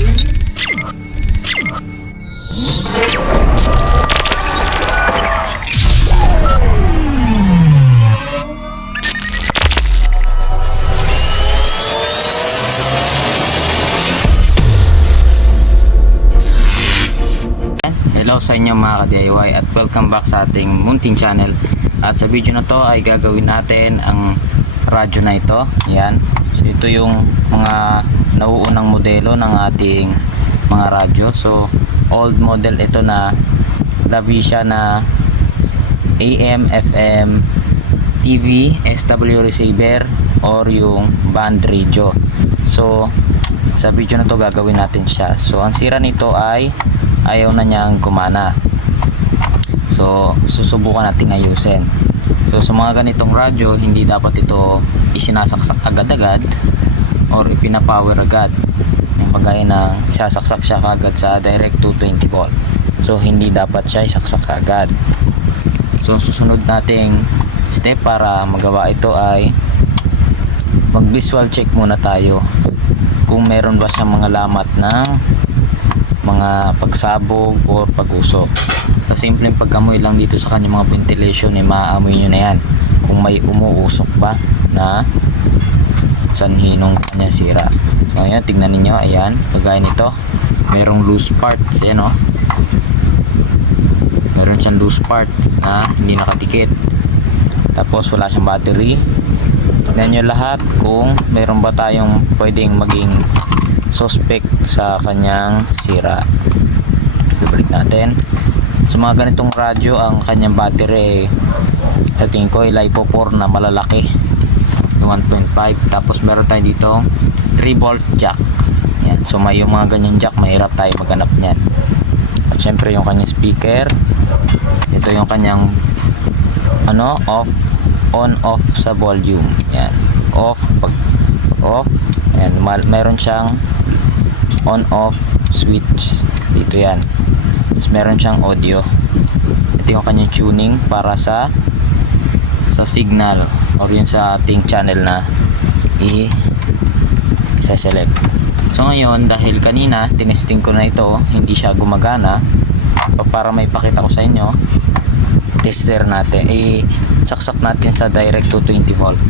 Hello sa inyo mga ka-DIY at welcome back sa ating munting channel. At sa video na to ay gagawin natin ang radyo na ito. Yan. So ito yung mga nauunang modelo ng ating mga radyo. So old model ito na Lavisha na AM, FM, TV, SW receiver or yung band radio. So sa video na to gagawin natin siya. So ang sira nito ay ayaw na niyang gumana. So susubukan natin ayusin. So sa mga ganitong radyo, hindi dapat ito isinasaksak agad-agad or ipinapower agad. Yung bagay na isasaksak siya kagad sa direct 220 volt. So hindi dapat siya isaksak agad. So susunod nating step para magawa ito ay mag visual check muna tayo kung meron ba siyang mga lamat ng mga pagsabog or pag-usok. Sa simpleng pagkamoy lang dito sa kanyang mga ventilation ay maaamoy nyo na yan kung may umuusok ba na sanhi nung kanya sira. So ayan, tignan ninyo, ayan, kagaya nito merong loose parts, ayan o, meron siyang loose parts na hindi nakatikit, tapos wala siyang battery. Tignan nyo lahat kung meron ba tayong pwedeng maging suspect sa kanyang sira. Balik natin. Sa mga ganitong radyo, ang kanyang battery sa tingin ko ay LiPo 4 na malalaki, 1.5. Tapos meron tayo dito 3 volt jack. Yan. So may yung mga ganyan jack, mahirap tayo maghanap niyan. At syempre yung kanyang speaker, ito yung kanyang off, on off sa volume. Yan. Off, pag off, yan, meron siyang on off switch dito yan. Tapos meron siyang audio. Ito yung kanyang tuning para sa signal or yung sa ating channel na i-select. So ngayon, dahil kanina tinesting ko na ito, hindi siya gumagana, para may pakita ko sa inyo, tester natin, saksak natin sa direct 220 volt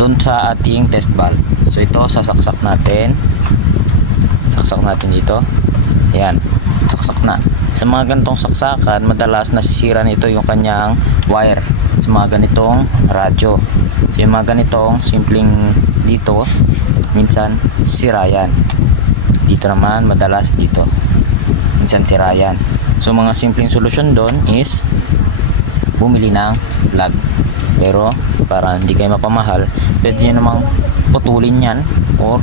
dun sa ating test valve. So ito, saksak natin dito. Ayan, saksak na. Sa mga ganitong saksakan, madalas nasisira nito yung kanyang wire sa mga ganitong radyo. So yung mga ganitong simpleng dito, minsan sira yan. Dito naman, madalas dito, minsan sira yan. So mga simpleng solusyon doon is bumili ng plug. Pero para hindi kayo mapamahal, pwede nyo namang putulin yan or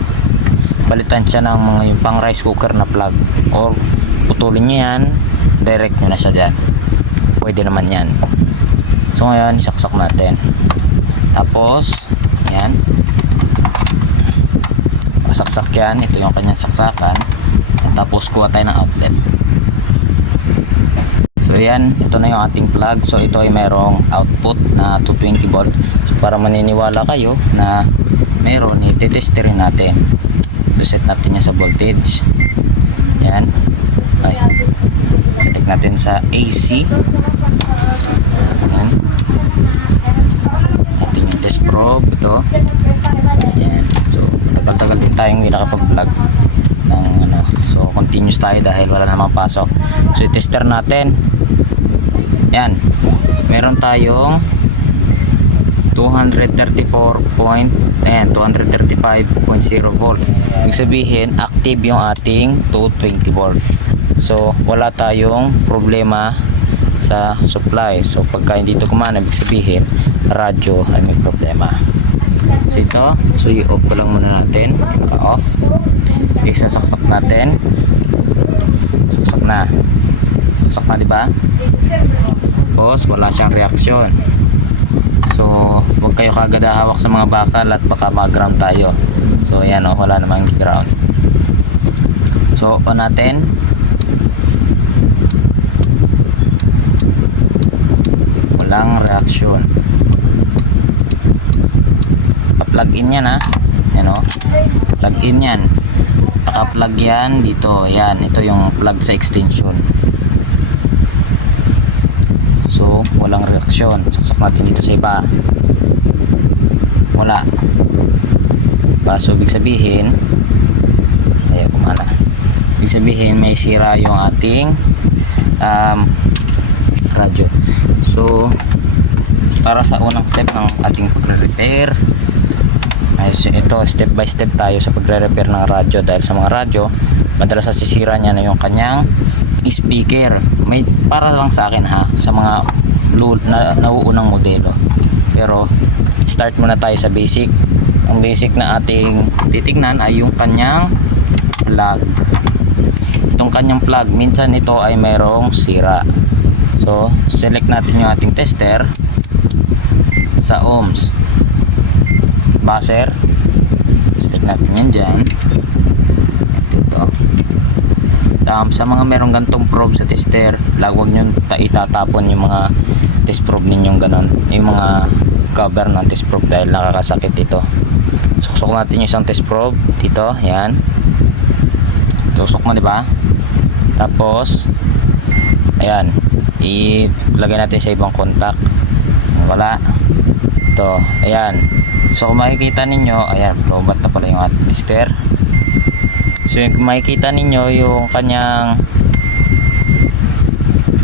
palitan siya ng mga yung pang rice cooker na plug, or putulin nyo yan, direct nyo na siya dyan, pwede naman yan. So ngayon, isaksak natin, tapos yan, saksak yan, ito yung kanyang saksakan, at tapos kuha tayo ng outlet. So yan, ito na yung ating plug. So ito ay merong output na 220 volt. So para maniniwala kayo na meron, ititesterin natin. Reset natin niya sa voltage. Yan. Ay. Select natin sa AC. Yan. Ating yung test probe. Ito. Yan. So tagal-tagal din tayong hindi nakapag-plug ng So continuous tayo dahil wala namang pasok. So i-tester natin. Yan. Meron tayong 235.0 volt. Ibig sabihin active yung ating 220 volt. So wala tayong problema sa supply. So pagka hindi ito kumana, ibig sabihin radyo ay may problema. So ito, so i-off ko lang muna natin. Off. Isasaksak natin. Saksak na. Saksak na, di ba? Tapos wala siyang reaksyon. So huwag kayo kagad hawak sa mga bakal at baka mag-ground tayo. So ayan o, wala namang ground. So on natin. Walang reaksyon. Pa-plug in yan ha. Ayan o, plug in yan. Naka-plug yan dito. Yan, ito yung plug sa extension. So walang reaksyon. Saksak natin dito sa iba, wala. So ibig sabihin, ayaw kumana. Ibig sabihin may sira yung ating radyo. So para sa unang step ng ating pagre-repair, ito step by step tayo sa pagre-repair ng radyo. Dahil sa mga radyo, madalas nasisira niya na yung kanyang speaker. May para lang sa akin ha, sa mga nauunang modelo. Pero start muna tayo sa basic. Ang basic na ating titignan ay yung kanyang plug. Itong kanyang plug, minsan ito ay mayroong sira. So select natin yung ating tester sa ohms. Buzzer, select natin yan dyan. Ito. Sa mga merong gantong probe sa tester, huwag nyo itatapon yung mga test probe ninyong ganon, yung mga cover ng test probe, dahil nakakasakit ito. Suksok natin yung isang test probe dito, yan. Tusok mo, diba? Tapos ayan, ilagay natin sa ibang contact. Wala. Ito, ayan. So kung makikita ninyo, ayan, lobat na pala yung ating tester. So kung makikita ninyo, yung kanyang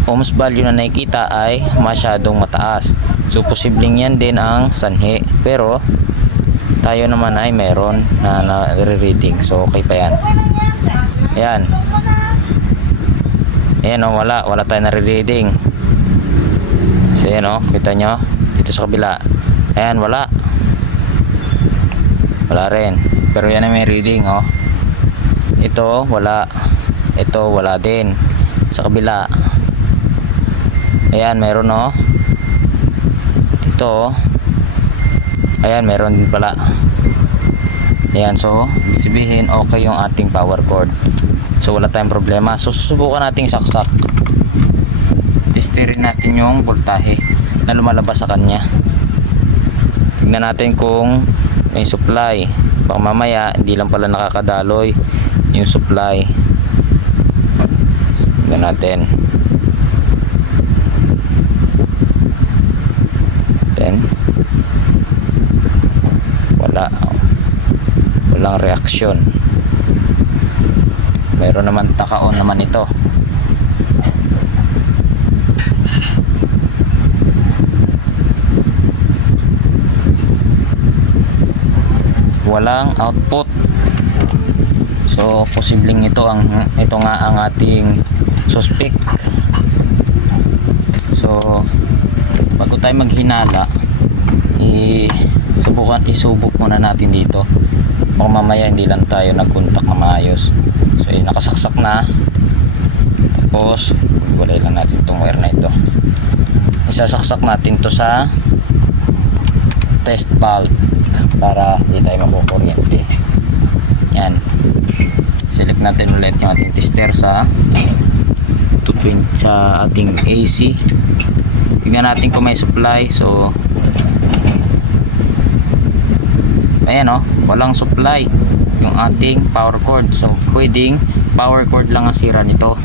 ohms value na nakikita ay masyadong mataas. So posibleng yan din ang sanhi, pero tayo naman ay meron na nare-reading. So okay pa yan. Ayan. Ayan o, wala tayo nare-reading. So ayan o, kita nyo dito sa kabila. Ayan, wala rin, pero yan ay may reading oh. Ito wala, ito wala din sa kabila. Ayan, meron oh. Dito oh. Ayan, meron din pala. Ayan, so sabihin okay yung ating power cord. So wala tayong problema. So susubukan nating saksak. Testerin natin yung voltahe na lumalabas sa kanya. Tignan natin kung may supply. Baka mamaya hindi lang pala nakakadaloy yung supply. Tignan natin. Then walang reaksyon. Meron naman takaon naman ito. Walang output. So posibleng ito nga ang ating suspect. So bago tayo maghinala, isubok muna natin dito. Baka mamaya hindi lang tayo nagkontak na maayos. So nakasaksak na. Tapos walay lang natin itong wire na ito. Isasaksak natin to sa test valve para hindi tayo makukuryente. Yan, select natin ulit yung ating tester sa 220 sa ating AC. Tingnan natin kung may supply. So ayan o, walang supply yung ating power cord. So pwedeng power cord lang ang sira nito.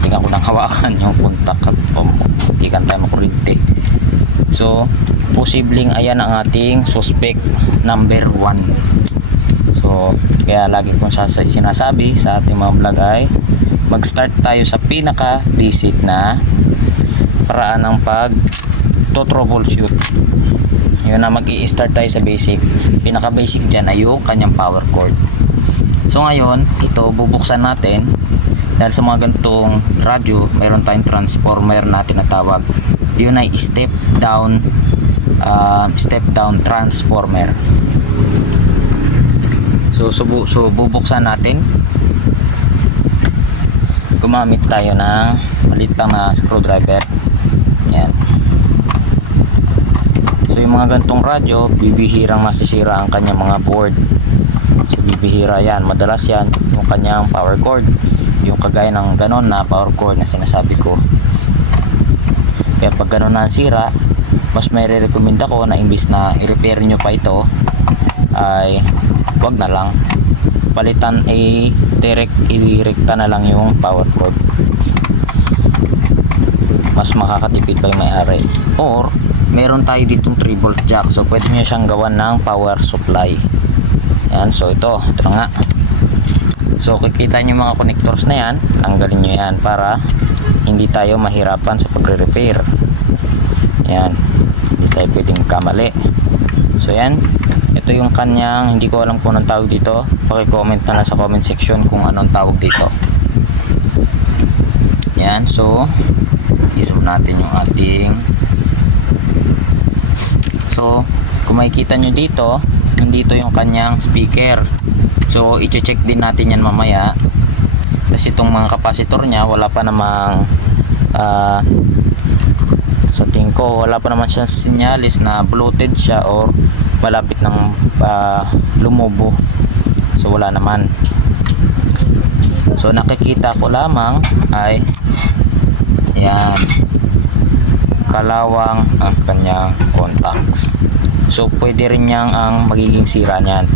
Tingnan ko nang hawakan yung contact at hindi kan tayo makuryente. So posibleng ayan ang ating suspect number 1. So kaya lagi kong sinasabi sa ating mga vlog ay mag-start tayo sa pinaka basic na paraan ng pag troubleshoot. Yun na, mag-i-start tayo sa basic. Pinaka basic dyan ay yung kanyang power cord. So ngayon ito bubuksan natin. Dahil sa mga ganitong radyo, mayroon tayong transformer na tinatawag. Yun ay step down transformer. So bubuksan natin. Gumamit tayo ng maliit lang na screwdriver. Yan. So yung mga gantong radyo, bibihirang masisira ang kanyang mga board. So bibihira yan. Madalas yan yung kanyang power cord, yung kagaya ng ganon na power cord na sinasabi ko. Kaya pag ganon na sira, mas may re-recommend ako na imbis na i-repair nyo pa ito, ay wag na lang. palitan i-rekta na lang yung power cord. Mas makakatipid pa yung may-ari. Or meron tayo ditong 3 volt jack, so pwede nyo siyang gawan ng power supply. Yan, so ito na nga. So kikita nyo mga connectors na yan, tanggalin nyo yan para hindi tayo mahirapan sa pagre-repair. Yan, hindi tayo pwedeng magkamali. So yan, ito yung kanyang, hindi ko alam kung anong tawag dito, paki-comment na lang sa comment section kung anong tawag dito. Yan, so i-zoom natin yung ating, so kung makikita nyo dito, nandito yung kanyang speaker. So i-check din natin yan mamaya. Kasi itong mga kapasitor nya wala pa namang sa tingin ko wala pa naman siyang sinyalis na bloated siya or malapit ng lumubo. So wala naman. So nakikita ko lamang ay yan, kalawang ang kanyang contacts. So pwede rin niyang ang magiging sira niyan.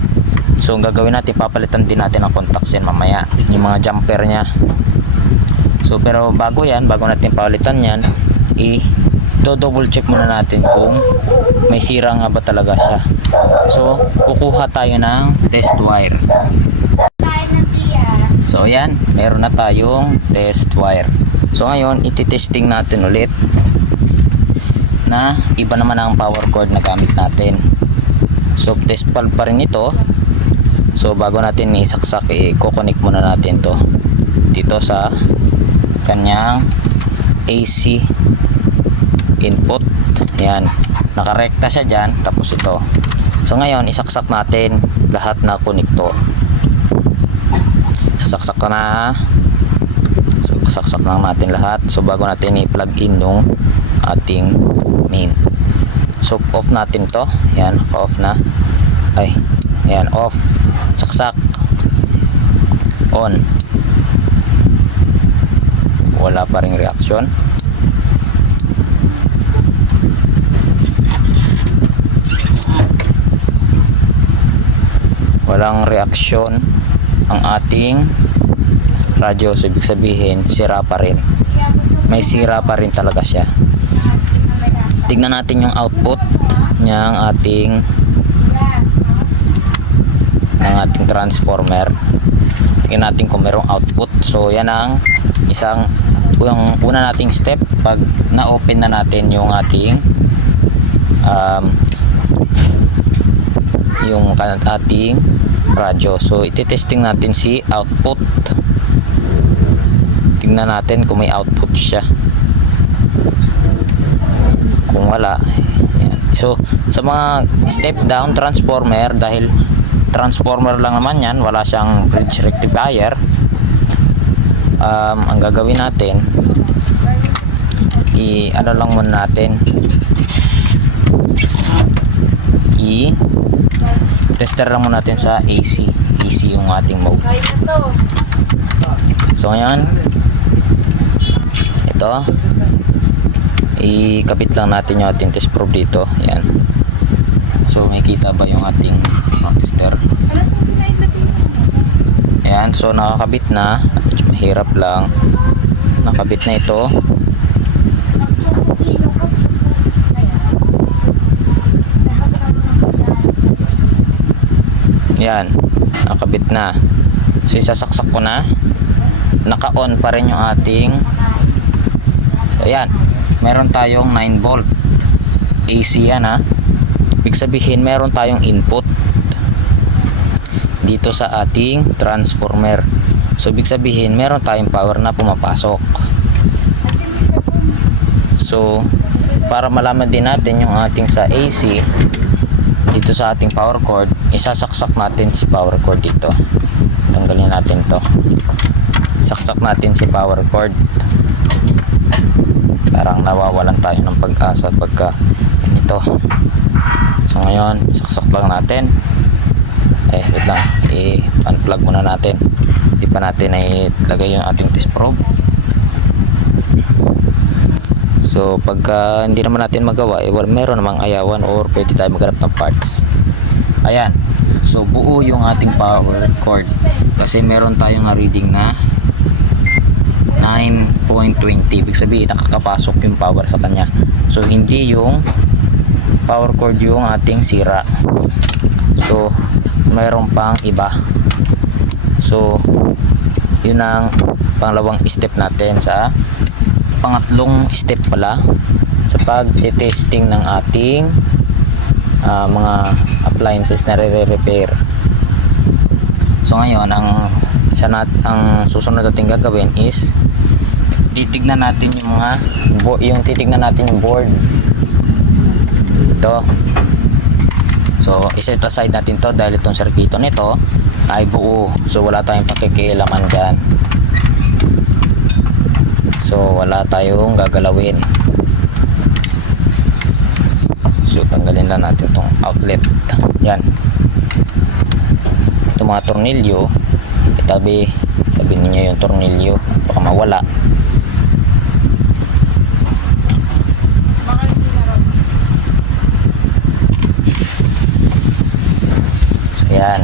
So ang gagawin natin, papalitan din natin ang contacts yan mamaya, yung mga jumper nya. So pero bago yan, bago natin palitan yan, double check muna natin kung may sira nga ba talaga siya. So kukuha tayo ng test wire. So yan, meron na tayong test wire. So ngayon ititesting natin ulit na iba naman ang power cord na gamit natin. So test valve pa rin ito. So bago natin isaksak, i-connect muna natin to dito sa kanyang AC input. Yan, nakarekta siya dyan, tapos ito. So ngayon isaksak natin lahat na konektor. Sasaksak ko na. So saksak lang natin lahat. So bago natin i-plug in yung ating main, so off natin to. Yan, off na. Ay, yan, off. Saksak. On. Wala pa ring reaction. Walang reaksyon ang ating radyo. So ibig sabihin sira pa rin. May sira pa rin talaga siya. Tignan natin yung output ng ating transformer. Tingnan natin kung merong output. So yan ang yung una nating step pag na-open na natin yung ating ating radyo. So ititesting natin si output. Tingnan natin kung may output siya. Kung wala, yan. So sa mga step down transformer, dahil transformer lang naman yan, wala siyang bridge rectifier, ang gagawin natin, ano lang muna natin, tester lang muna natin sa AC yung ating mode. So ngayon ito, ikabit lang natin yung ating test probe dito. Yan. So may kita ba yung ating tester? Ayan, so nakakabit na. Medyo mahirap lang. Nakabit na ito. Yan, nakabit na. So isasaksak ko na. Naka-on pa rin yung ating, so ayan, meron tayong 9 volt AC yan ha. Ibig sabihin meron tayong input dito sa ating transformer. So ibig sabihin meron tayong power na pumapasok. So para malaman din natin yung ating sa AC dito sa ating power cord, isasaksak natin si power cord dito. Tanggalin natin to. Saksak natin si power cord. Parang nawawalan tayo ng pag-asa pagka ganito. So ngayon saksak lang natin. Wait lang, i-unplug muna natin. Hindi pa natin ay ilagay yung ating test probe. So pagka hindi naman natin magawa, meron namang ayawan or pwede tayo maghanap ng parts. Ayan, So buo yung ating power cord kasi meron tayong na reading na 9.20, ibig sabihin nakakapasok yung power sa kanya. So hindi yung power cord yung ating sira, so mayroon pang iba. So yun ang pangalawang step natin. Sa pangatlong step pala sa pag-testing ng ating mga appliances na re-repair. So ngayon ang susunod natin gagawin is titignan natin titignan natin yung board ito. So iset aside natin to dahil itong circuito nito ay buo, so wala tayong pakikialaman dyan. So wala tayong gagalawin. So tanggalin lang natin tong outlet. Yan, itong mga tornilyo tabi ninyo yung tornilyo, baka mawala. So yan,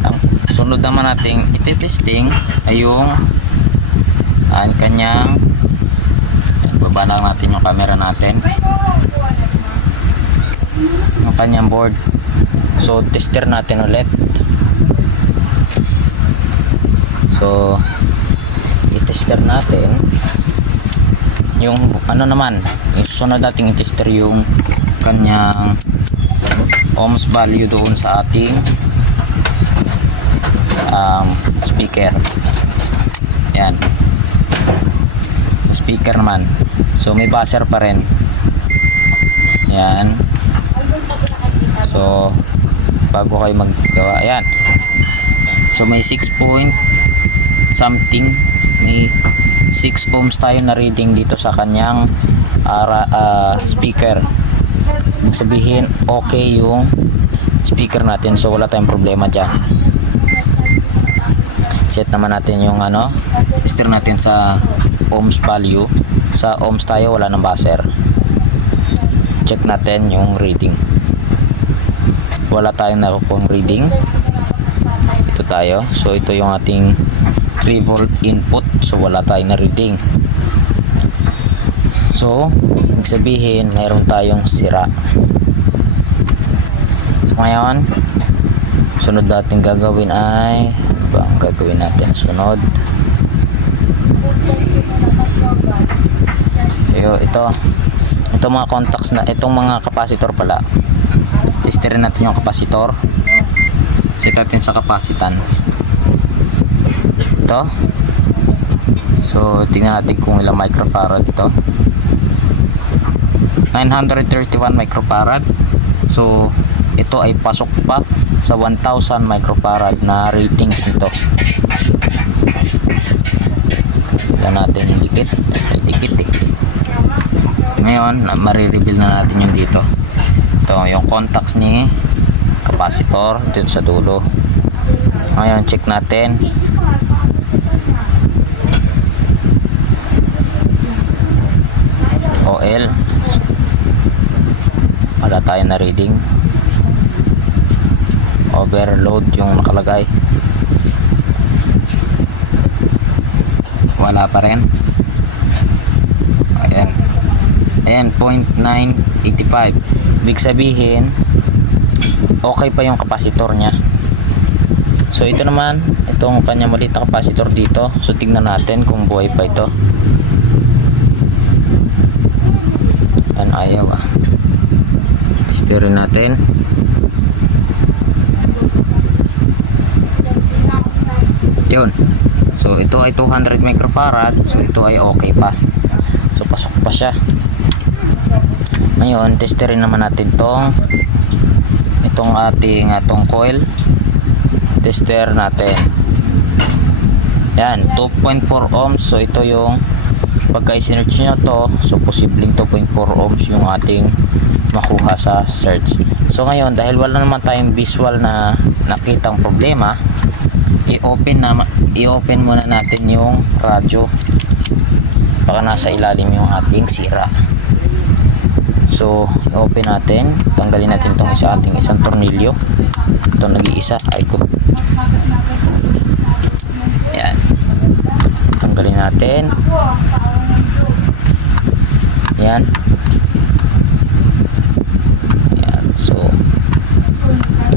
ang sunod naman nating iti-testing ay yung kanyang, baba lang natin yung camera natin, yung kanyang board. So tester natin ulit. So i-tester natin yung naman, yung susunod nating i-tester yung kanyang ohms value doon sa ating speaker. Yan, sa speaker naman, so may buzzer pa rin. Yan, so bago kayo maggawa, yan, so may 6 point something, may 6 ohms tayo na reading dito sa kanyang speaker. Ibig sabihin okay yung speaker natin, so wala tayong problema dyan. Set naman natin yung tester natin sa ohms value. Sa ohms tayo, wala ng buzzer. Check natin yung reading, wala tayong nakukuha reading. Ito tayo, so ito yung ating 3 volt input, so wala tayong na reading. So ibig sabihin mayroon tayong sira. So ngayon sunod natin gagawin ay ang gagawin natin sunod, so ito mga contacts na itong mga capacitor pala, testerin natin yung capacitor. Set natin sa capacitance ito. So tingnan natin kung ilang microfarad ito. 931 microfarad. So ito ay pasok pa sa 1000 microfarad na ratings nito. Tingnan natin yung dikit, may dikit Ngayon marireveal na natin yung dito. Ito yung contacts ni capacitor dito sa dulo. Ngayon check natin. OL, wala tayo na reading. Overload yung nakalagay, wala pa rin. Ayan 0.985, ibig sabihin okay pa yung capacitor nya. So ito naman, itong kanya maliit na capacitor dito, so tignan natin kung buhay pa ito. Ayaw testerin natin. Yun, so ito ay 200 microfarad, so ito ay okay pa, so pasok pa siya. Ngayon testerin naman natin itong ating coil. Tester natin, yan 2.4 ohms. So ito yung pagka i-search nyo to, so posibleng 2.4 ohms yung ating makuha sa search. So ngayon dahil wala naman tayong visual na nakitang problema, i-open muna natin yung radyo, baka nasa ilalim yung ating sira. So i-open natin, tanggalin natin itong isang tornilyo. ito nag-iisa, ay ko. Yan, tanggalin natin. Yan. Yan, so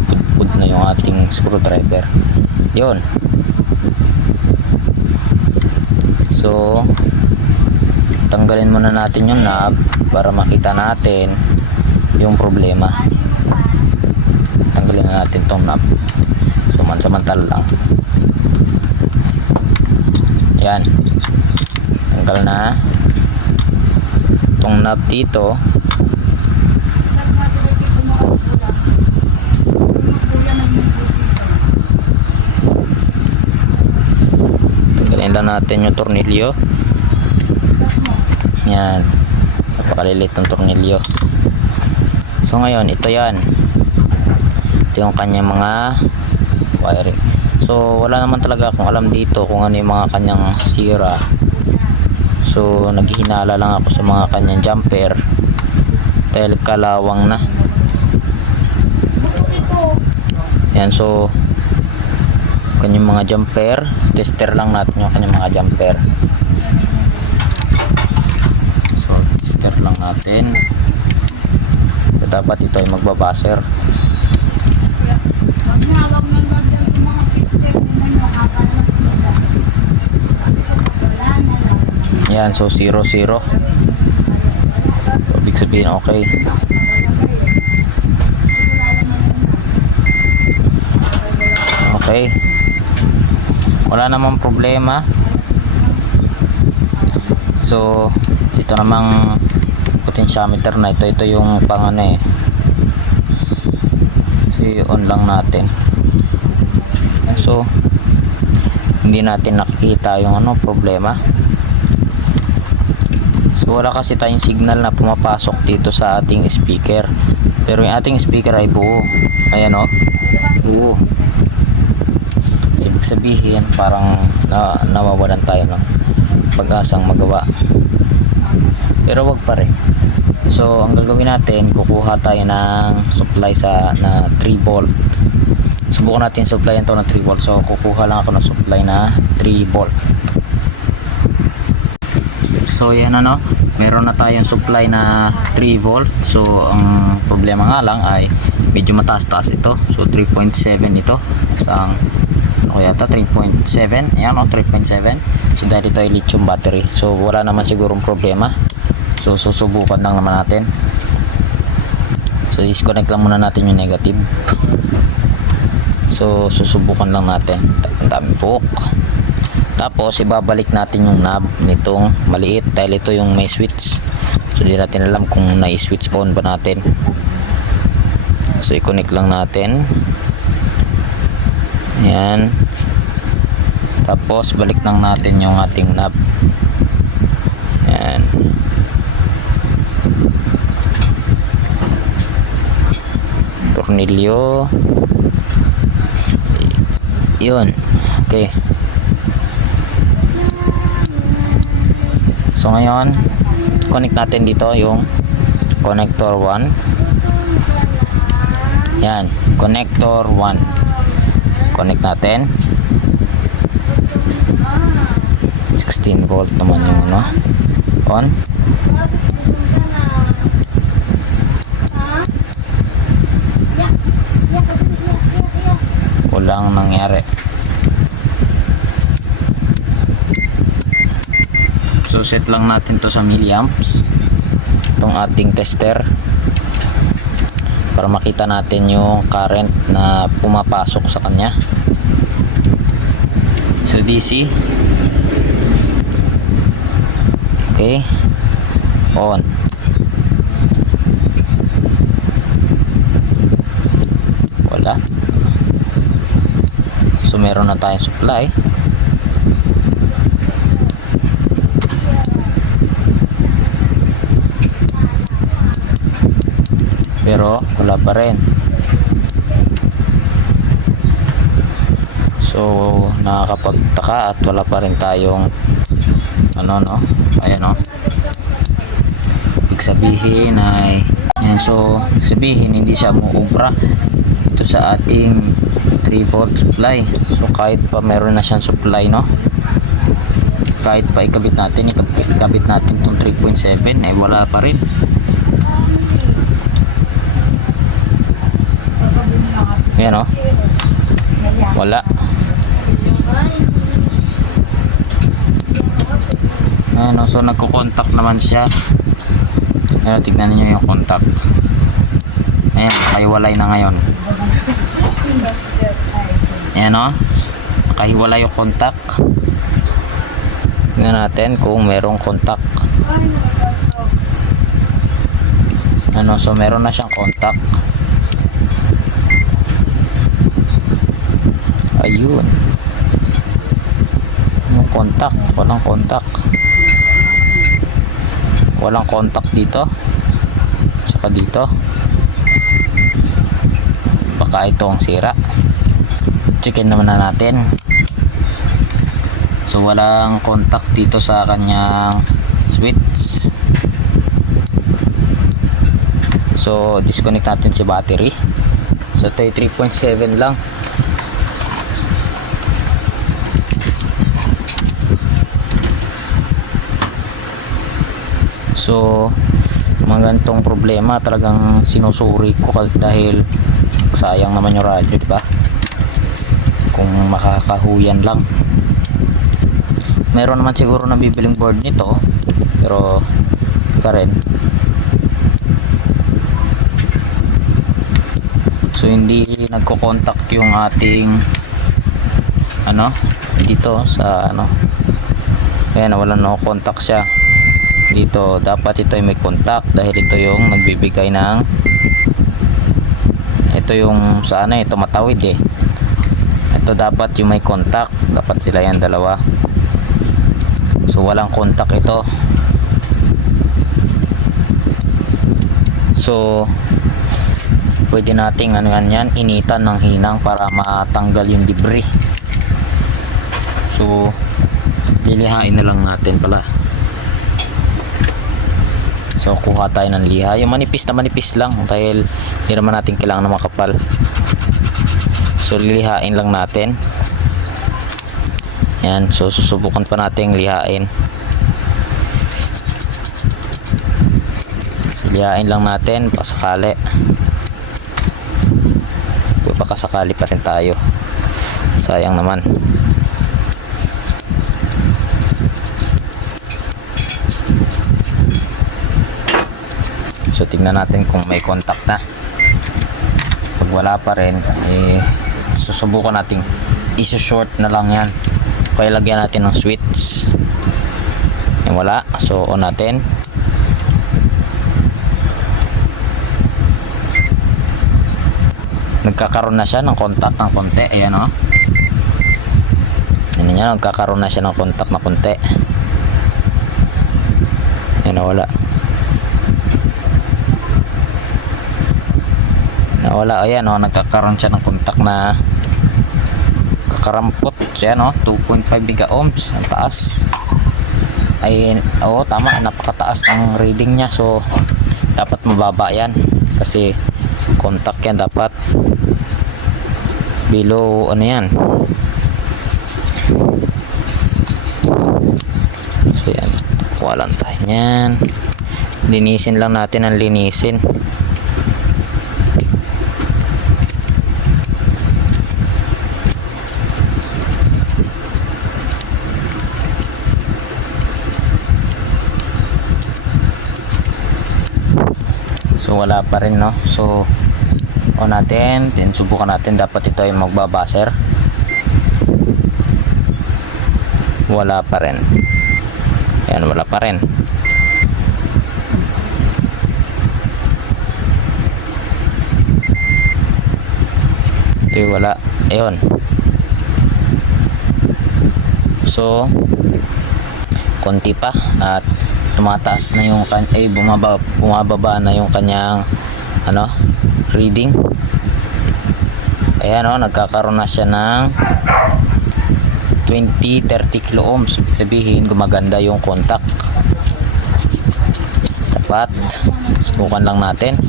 ipudpud na yung ating screwdriver. Yun. So tanggalin muna natin yung knob para makita natin yung problema. Tanggalin na natin tong knob. So mansamantala lang. Yan. Tanggal na tong knob dito. Tanggalin lang natin yung tornilyo. Yan, napakalilit ng tornilyo. So ngayon, ito yan, ito yung kanyang mga wiring. So wala naman talaga akong alam dito kung ano yung mga kanyang sira. So naghihinala lang ako sa mga kanyang jumper dahil kalawang na. Yan, so kanyang mga jumper, tester lang natin yung kanyang mga jumper. Tester lang natin. So dapat ito ay magbabaser. Yan, so 0 0. So ibig sabihin okay. Okay. Wala namang problema. So ito namang potentiometer na ito yung pang ano eh. So on lang natin. So hindi natin nakikita yung ano problema. So wala kasi tayong signal na pumapasok dito sa ating speaker. Pero yung ating speaker ay buo. Ayan o. Buo. So, ibig sabihin parang nawawalan tayo ng pag-asang magawa. Pero wag pa rin. So ang gagawin natin, kukuha tayo ng supply na 3 volt. Subukan natin supply ito ng 3 volt. So kukuha lang ako ng supply na 3 volt. So yan ano, meron na tayong supply na 3 volt. So ang problema nga lang ay medyo mataas-taas ito. So 3.7 ito. Isang ano yata 3.7. Ayan o, 3.7. So dahil ito ay lithium battery. So wala naman sigurong problema. So susubukan lang naman natin. So disconnect lang muna natin yung negative. So susubukan lang natin. Ang dami buhok. Tapos ibabalik natin yung knob nitong maliit dahil ito yung may switch. So hindi natin alam kung na-switch on ba natin. So i-connect lang natin. Yan. Tapos balik lang natin yung ating knob. Yan. Tornilyo. Yun. Okay. So ngayon, connect natin dito yung connector 1. Yan, connector 1. Connect natin. 16 volt naman yung ano. On. Walang nangyari. So set lang natin to sa milliamps itong ating tester para makita natin yung current na pumapasok sa kanya. So DC. Okay. On. Wala. So meron na tayong supply. Pero wala pa rin. So nakakapagtaka at wala pa rin tayong ano no. Ayan no. Ibig sabihin ay yan, so sabihin hindi siya umuubra. Ito dito sa ating 3-volt supply. So kahit pa meron na siyang supply, no, kahit pa ikabit natin itong 3.7, eh wala pa rin. Ayan, no, wala. Ayan, no, so nagko-contact naman siya. Ayan, tignan niyo yung contact. Ayan, nakahiwalay na ngayon. Ayan, no, nakahiwalay yung contact. Tingnan natin kung merong contact. Ano, so meron na siyang contact. Ayun. Yung contact, walang contact. Walang contact dito. Saka dito. Baka itong sira. Checkin naman na natin. So walang contact dito sa kanyang switch. So disconnect natin si battery. So ito ay 3.7 lang. So mga ganitong problema talagang sinusuri ko dahil sayang naman yung radyo, diba? Kung makakahuyan lang. Meron naman siguro na bibiling board nito, pero pa rin. So hindi nagko-contact yung ating ano dito sa ano. Ayan, wala no contact siya dito. Dapat ito ay may contact dahil ito yung nagbibigay ng, ito yung sa ano, ito matawid eh. Ito dapat yung may contact, dapat sila yan dalawa. So walang contact ito. So pwede nating ano yan, initan ng hinang para matanggal yung debris. So lilihain na lang natin pala. So kuha tayo ng liha, yung manipis na manipis lang dahil hindi naman natin kailangan na makapal. So lilihain lang natin. Yan, so susubukan pa natin lihain. So, lihain lang natin pasakali. Baka sakali pa rin tayo. Sayang naman. So tingnan natin kung may contact na. Pag wala pa rin, eh susubukan natin isu-short na lang yan. Kaya lagyan natin ng switch. Yung wala, so on natin. Nagkakaroon na siya ng contact ng konti. Ayan, o. Yan niya, nagkakaroon na siya ng contact na konti. Ayan, wala. Nawala. Ayan, o, nagkakaroon siya ng contact na kakarampot. Ayan, o, 2.5 mega ohms. Ang taas. Ay, oo, tama, napakataas ng reading niya. So dapat mababa yan kasi contact yan dapat below ano yan. So yan, kuha lang tayo yan, linisin lang natin ang linisin. So wala pa rin, no. So on natin, then subukan natin, dapat ito ay magbabaser. Wala pa rin. Ayan, wala pa rin. Ito yung wala. Ayun. So konti pa at tumataas na yung bumababa na yung kanyang ano, reading. Ayan, o, nagkakaroon na siya ng 20-30 kilo ohms. Ibig sabihin gumaganda yung contact. Dapat subukan lang natin.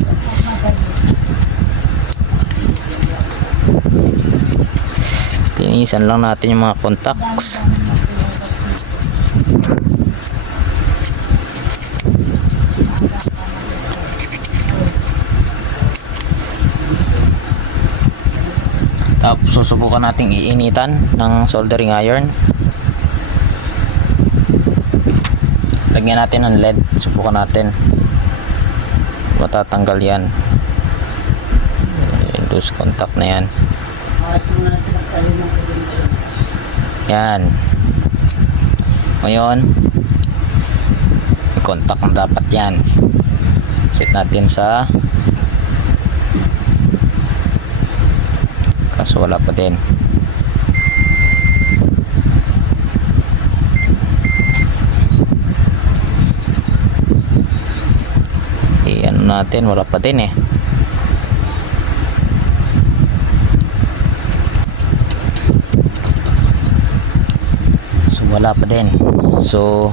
Linisan lang natin yung mga contacts. Tapos susubukan nating iinitan ng soldering iron. Lagyan natin ng LED. Subukan natin. Matatanggal yan. Loose contact na yan. Yan. Ngayon, may contact na dapat yan. Set natin sa, kaso wala pa din. Ano natin, wala pa din eh. So wala pa din. So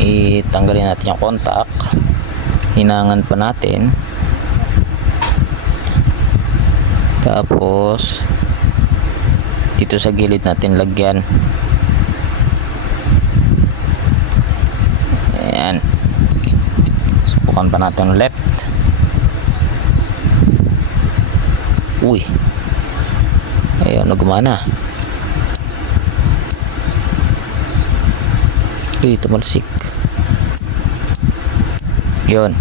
itanggalin natin yung contact. Hinangan pa natin. Tapos dito sa gilid natin lagyan. Ayan. Subukan pa natin ulit. Uy. Ayun, gumana. Uy, tumalsik. Yun.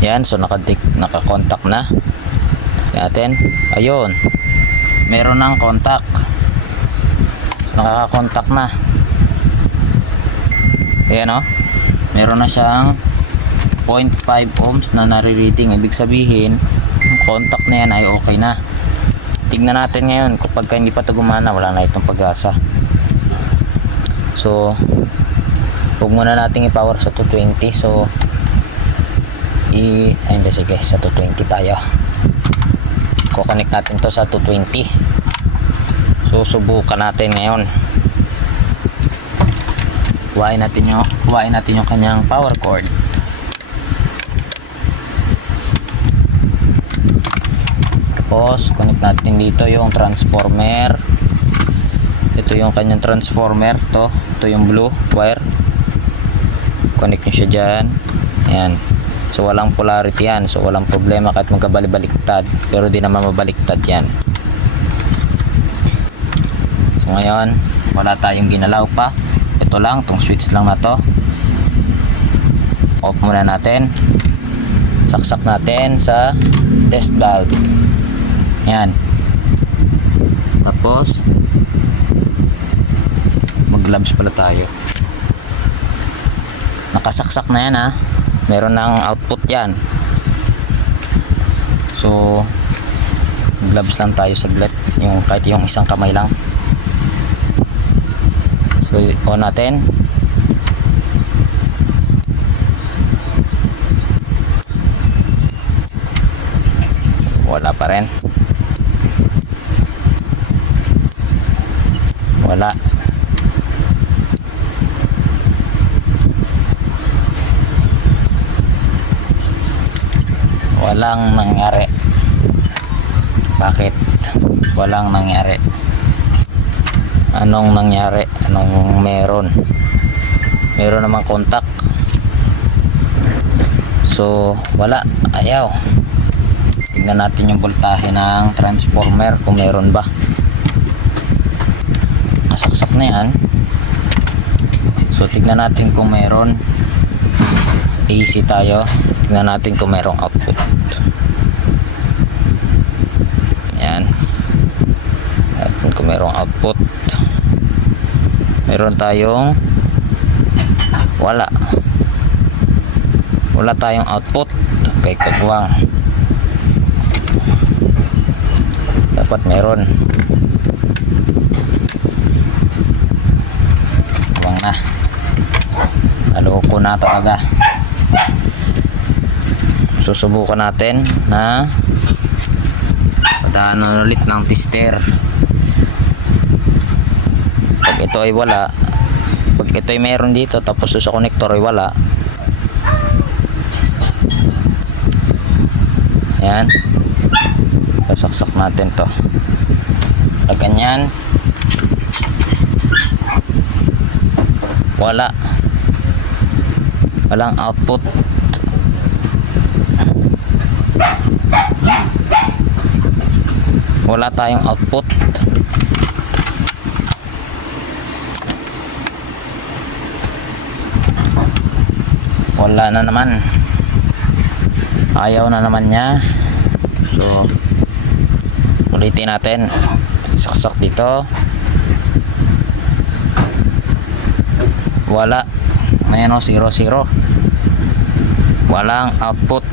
Yan, so naka-contact na. Natin. Ayun. Meron ng contact. So, nakaka-contact na. Ayan o. Meron na siyang 0.5 ohms na nare-reading. Ibig sabihin, yung contact na yan ay okay na. Tignan natin ngayon kung pagka hindi pa ito gumana, wala na itong pag-asa. So, huwag muna natin i-power sa 220. So, ayun, sige, sa 220 tayo. Kukonek natin to sa 220. So, subukan natin ngayon. Kuhain natin yung kanyang power cord. Tapos connect natin dito yung transformer. Ito yung kanyang transformer. Ito yung blue wire. Connect nyo siya dyan. Ayan. So walang polarity yan. So walang problema kahit magkabali-baliktad. Pero di naman mabaliktad yan. So ngayon, wala tayong ginalaw pa. Ito lang, tong switch lang na to. Off muna natin. Saksak natin sa test valve. Yan. Tapos mag-gloves pala tayo. Nakasaksak na yan ha. Meron ng output yan. So gloves lang tayo saglit. Yung kahit yung isang kamay lang. So on natin. Wala pa rin. Wala. Walang nangyari. Bakit? Walang nangyari. Anong nangyari? Anong meron? Meron namang contact. So, wala. Ayaw. Tingnan natin yung voltahe ng transformer kung meron ba. Kasaksak na yan. So tignan natin kung meron. AC tayo. Tignan natin kung merong output. Yan. At kung merong output. Meron tayong wala. Wala tayong output kay kagwang. Dapat meron. Kagwang na. Naloko na talaga. Susubukan natin na padaanan ulit ng tester. Pag ito ay wala, pag ito ay meron dito tapos sa connector ay wala, yan, Sasaksak natin to. Pag ganyan, walang output. Wala tayong output. Wala na naman. Ayaw na naman niya. So ulitin natin. Saksak dito. Wala. Ayan o, 0 0. Walang output.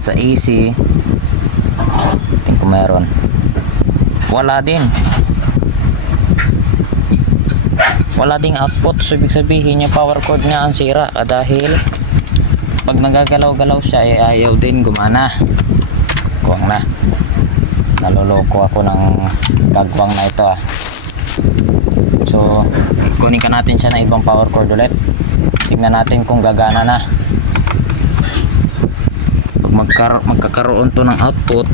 Sa AC tingin ko meron. Wala din. Wala ding output. So ibig sabihin yung power cord niya ang sira, dahil pag nagagalaw-galaw siya ayaw din gumana. Kuwang na. Naloloko ako ng kagwang na ito So kunin ka natin siya na ibang power cord ulit. Tingnan natin kung gagana na. Pag magkakaroon to ng output.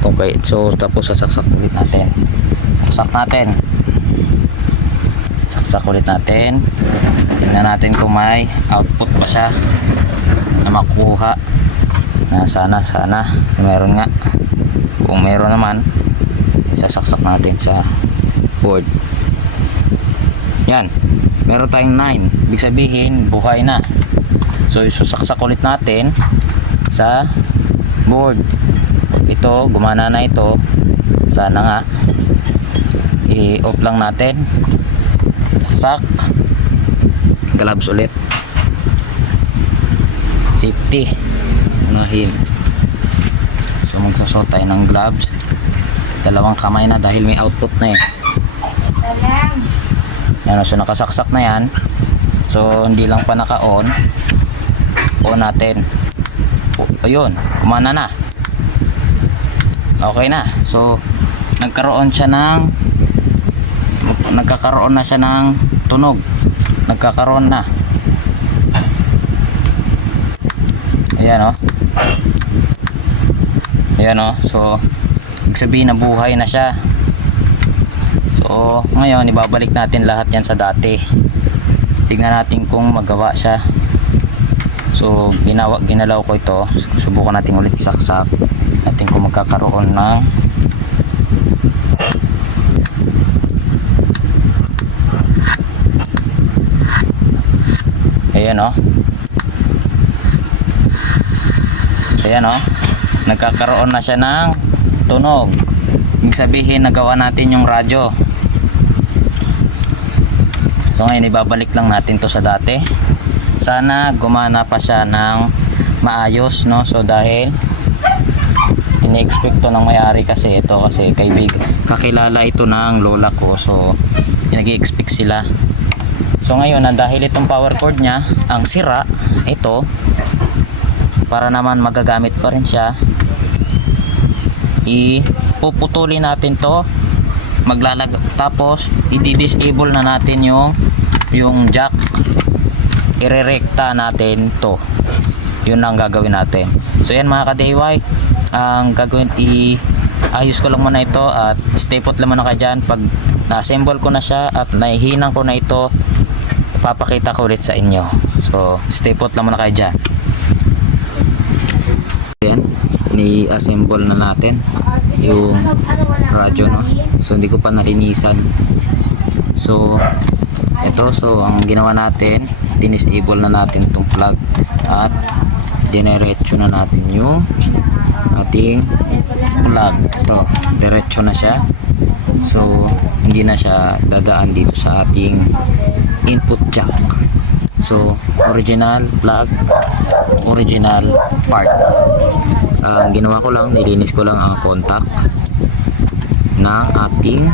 Okay, so tapos sasaksak ulit natin. Saksak ulit natin. Tingnan natin kung may output pa siya na makuha. Sana meron nga. Kung meron naman, sasaksak natin sa board. Yan, meron tayong 9. Ibig sabihin buhay na. So isusaksak ulit natin sa board. Ito, gumana na ito. Sana nga i-off lang natin. Saksak. Gloves ulit. Safety. Unahin. So magsasot tayo ng gloves. Dalawang kamay na dahil may output na Yan, so nakasaksak na yan. So hindi lang pa naka-on. On natin. Ayun, kumana na. Okay na. So nagkaroon na siya ng tunog. Nagkakaroon na. Ayan So ibig sabihin na buhay na siya. So ngayon ibabalik natin lahat yan sa dati. Tingnan natin kung magawa siya. So ginalaw ko ito. Subukan natin ulit saksak. Natin kung magkakaroon ng Ayan nagkakaroon na siya ng tunog. Ibig sabihin nagawa natin yung radyo. So ngayon ibabalik lang natin to sa dati. Sana gumana pa siya ng maayos, So dahil ini-expect to ng may-ari kasi kakilala ito ng lola ko. So nag-i-expect sila. So ngayon dahil itong power cord niya ang sira, ito para naman magagamit pa rin siya, ipuputulin natin to, tapos i-disable na natin yung jack, irerekta natin to. Yun ang gagawin natin. So yan mga ka-DIY, ang gagawin, ayos ko lang muna ito at stay put lang muna ka dyan. Pag na-assemble ko na siya at nahihinang ko na ito, papakita ko ulit sa inyo. So stay put lang muna kayo dyan. Ayan, ni-assemble na natin yung radyo, So hindi ko pa nalinisan. So ito, ang ginawa natin, dinisable na natin itong plug at dinerecho na natin yung ating plug. Ito, diretso na siya. So hindi na siya dadaan dito sa ating input jack. So original plug, original parts. Ang ginawa ko lang, nilinis ko lang ang contact ng ating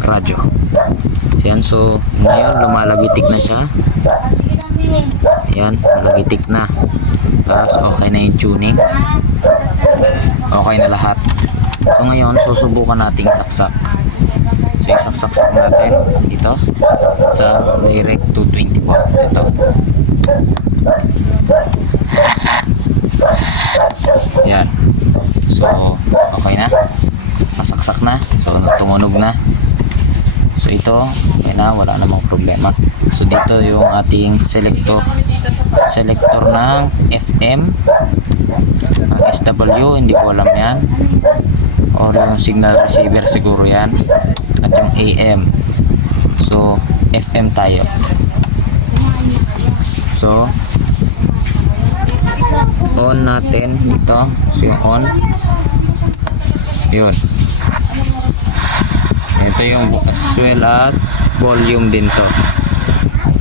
radyo. So ngayon lumalagitik na siya. Ayan, malagitik na. Tapos okay na yung tuning. Okay na lahat. So ngayon susubukan nating saksak. So isaksak natin dito sa direct 220 volt. Ito. Yan. So, okay na. Masaksak na. So, tumunog na. So, ito, okay na. Wala namang problema. So, dito yung ating selector ng FM, ng SW, hindi ko alam yan, or yung signal receiver siguro yan, at yung AM. So FM tayo. So on natin dito. So yung on, yun, ito yung as well as volume din to.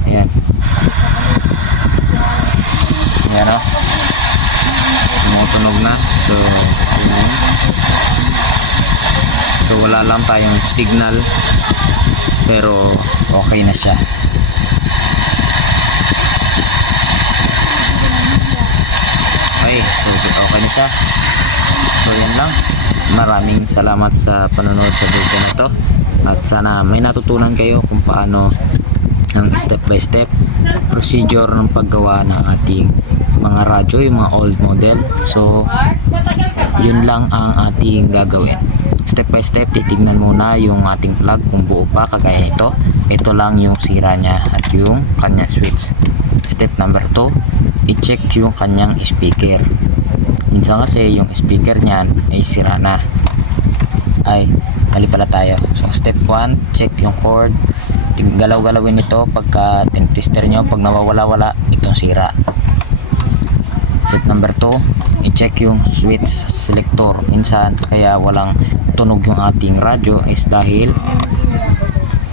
Ayan. Ayan o. Tumutunog na. So wala lang tayong signal, pero okay na siya. Okay, so okay na siya. So yan lang. Maraming salamat sa panonood sa video na to, at sana may natutunan kayo kung paano ang step by step procedure ng paggawa ng ating mga radyo, yung mga old model. So yun lang ang ating gagawin. Step by step, titignan muna yung ating plug kung buo pa, kagaya nito. Ito lang yung sira niya at yung kanyang switch. Step number 2, i-check yung kanyang speaker. Minsan kasi yung speaker niyan ay sira na. Ay, mali pala tayo. So step 1, check yung cord. Galaw-galawin ito pagka tester nyo. Pag nawawala-wala, itong sira. Step number 2, i-check yung switch selector. Minsan kaya walang tunog yung ating radyo is dahil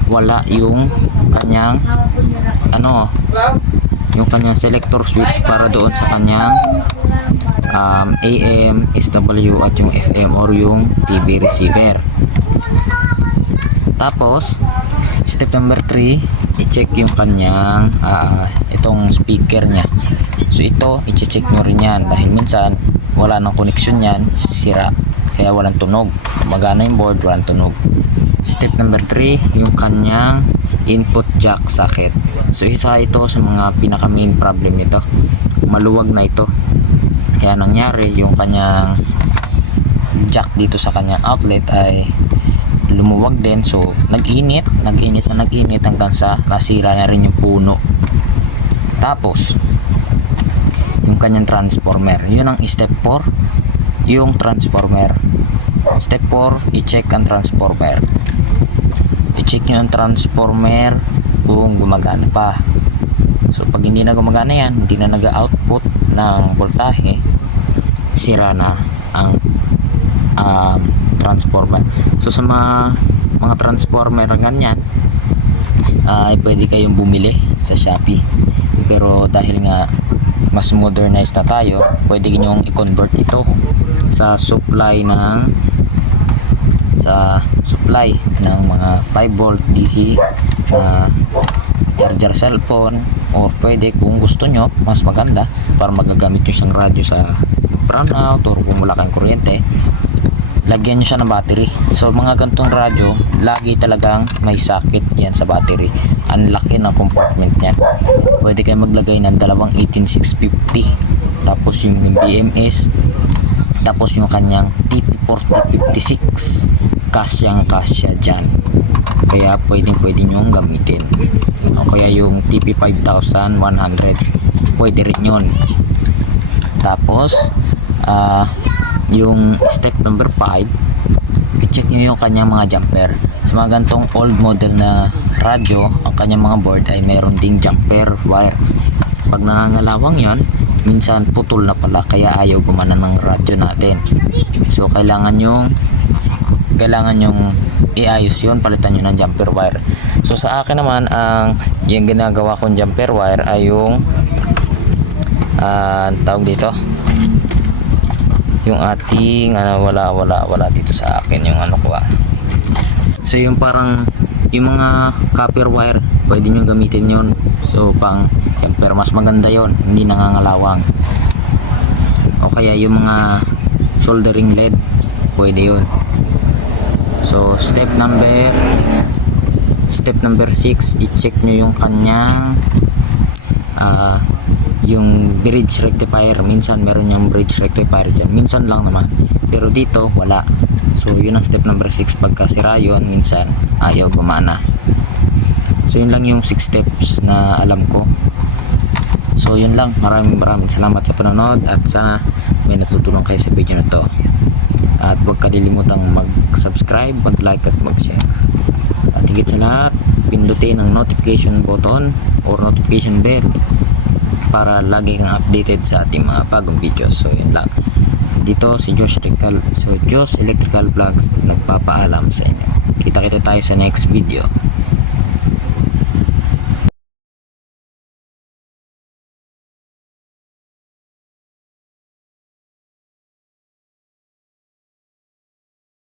wala yung kanyang yung kanyang selector switch para doon sa kanyang AM, SW at yung FM or yung TV receiver. Tapos step number 3, i-check yung kanyang itong speaker nya. So ito, i-check nyo rin yan dahil minsan wala nang connection yan, sira, kaya walang tunog. Magana yung board, walang tunog. Step number 3, yung kanyang input jack socket. So isa ito sa mga pinaka main problem nito, maluwag na ito. Kaya nangyari yung kanyang jack dito sa kanyang outlet ay lumuwag din. So nag-init hanggang sa nasira na rin yung puno. Tapos yung kanyang transformer, yun ang step 4, yung transformer. Step 4, i-check ang transformer. I-check nyo ang transformer kung gumagana pa. So pag hindi na gumagana yan, hindi na nag-output ng voltahe, sira na ang transformer. So sa mga transformer ganyan, ay pwede kayong bumili sa Shopee. Pero dahil nga mas modernized na tayo, pwede nyong i-convert ito sa supply ng mga 5 volt DC na charger cellphone, or pwede kung gusto nyo mas maganda para magagamit nyo siyang radyo sa brownout, or kung wala kayong kuryente, lagyan nyo siya ng battery. So mga gantong radyo, lagi talagang may socket yan sa battery. Ang laki ng compartment niya. Pwede kayo maglagay ng dalawang 18650, tapos yung BMS, tapos yung kanyang TP4056, kasya dyan. Kaya pwede nyong gamitin. O kaya yung TP5100, pwede rin yun. Tapos yung step number 5, i-check nyo yung kanyang mga jumper. Sa mga gantong old model na radyo, ang kanyang mga board ay mayroon ding jumper wire. Pag nangangalawang yon, minsan putol na pala, kaya ayaw gumana ng radyo natin. So kailangan yung iayos yun, palitan nyo ng jumper wire. So sa akin naman, yung ginagawa kong jumper wire ay yung tawag dito, yung ating wala dito sa akin yung ko. So yung parang yung mga copper wire, pwede nyo gamitin yun. So pang jumper, mas maganda yon, hindi nangangalawang. O kaya yung mga soldering lead, pwede yun. So step number 6, i-check nyo yung kanyang yung bridge rectifier, minsan meron yung bridge rectifier dyan, minsan lang naman, pero dito wala. So yun ang step number 6. Pagka sira yun, minsan ayaw gumana. So yun lang yung 6 steps na alam ko. So yun lang, maraming salamat sa panonood at sana may natutulong kayo sa video na to. At huwag kalilimutang mag-subscribe, mag-like at mag-share. At higit sa lahat, pindutin ang notification button or notification bell para lagi kang updated sa ating mga bagong videos. So yun lang. Dito si Josh Electrical Vlogs nagpapaalam sa inyo. Kita tayo sa next video.